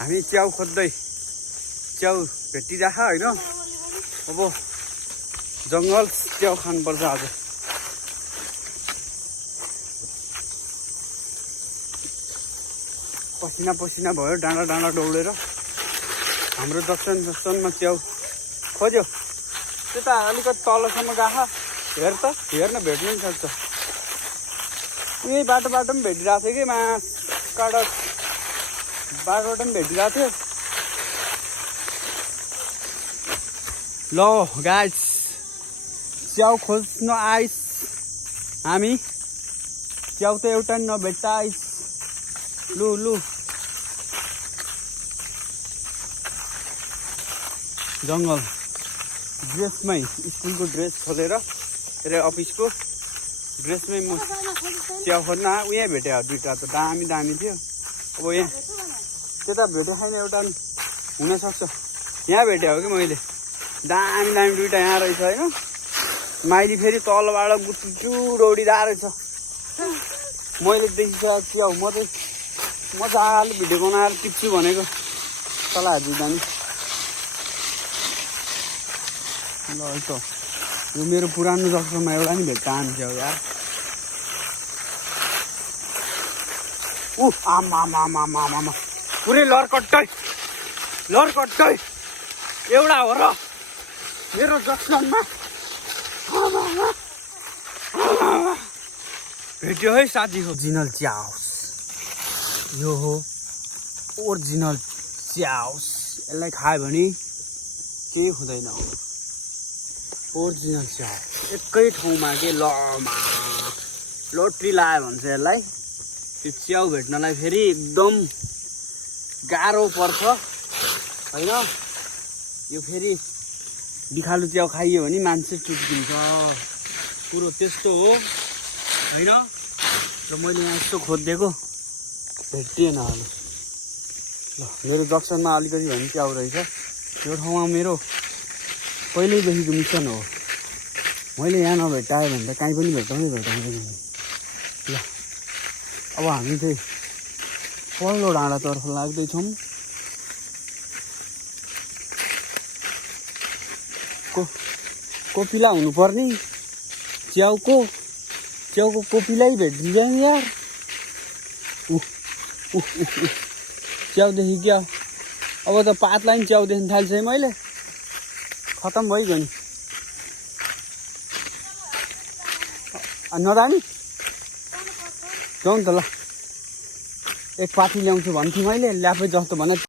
हामी च्याउ खोज्दै च्याउ भेटिराख होइन। अब जङ्गल च्याउ खानुपर्छ आज। पसिना पसिना भयो डाँडा डाँडा दौडेर हाम्रो जक्सनमा च्याउ खोज्यो। त्यता अलिकति तलसम्म गएको हेर्न भेट्नु नि सक्छ। यही बाटो पनि भेटिरहेको थियो कि बाटोबाट पनि भेटिरहेको थियो। ल गाइस च्याउ खोज्न आइस हामी। च्याउ त एउटा नि नभेट्टा आइस। लु जङ्गल ड्रेसमै स्कुलको ड्रेस खोलेर के अरे अफिसको ड्रेसमै म च्याउ खोज्न उहाँ भेट्यो दुइटा त दामी थियो। अब यहाँ त्यता भेटे छैन एउटा हुनसक्छ। यहाँ भेट्यो हो कि मैले दामी दुइटा यहाँ रहेछ होइन। माइली फेरि तलबाट गुटुचु दौडिरहेको रहेछ। मैले देखिसकेको च्याउ म चाहिँ मजाले भिडियो बनाएर टिप्छु भनेको तल हाजिदा नि। ल है त यो मेरो पुरानो जक्सनमा एउटा नि भेट्टा आन्छ यार। आमा पुरै लर्कट्टै एउटा हो र मेरो जक्सनमा। भेट्यो है साथी हो। ओरिजिनल च्याउ यो हो ओरिजिनल च्याउ। यसलाई खायो भने केही हुँदैन। ओरिजिनल च्याउ एकै ठाउँमा के लोट्री लायो भन्छ यसलाई। त्यो च्याउ भेट्नलाई फेरि एकदम गाह्रो पर्छ होइन। यो फेरि बिखालु च्याउ खाइयो भने मान्छे चुट्किन्छ कुरो त्यस्तो हो होइन। र मैले यहाँ यस्तो खोजिदिएको भेटिएन अब। ल मेरो जक्सनमा अलिकति भए पनि च्याउ रहेछ। यो ठाउँमा मेरो पहिल्यैदेखिको मिसन हो। मैले यहाँ नभेट्टाएँ भने त कहीँ पनि भेटाउँदैन। ल अब हामी चाहिँ पल्लो डाँडातर्फ लाग्दैछौँ। कोपिला हुनुपर्ने च्याउको कोपिलै भेटिन्छ नि यार। च्याउदेखि क्या अब त पातलाई पनि च्याउ देख्न थाल्छ है। मैले खतम भइगयो नि नदामी जाउँ त ल। एक पाथी ल्याउँछु भन्थेँ मैले ल्यापै जस्तो भने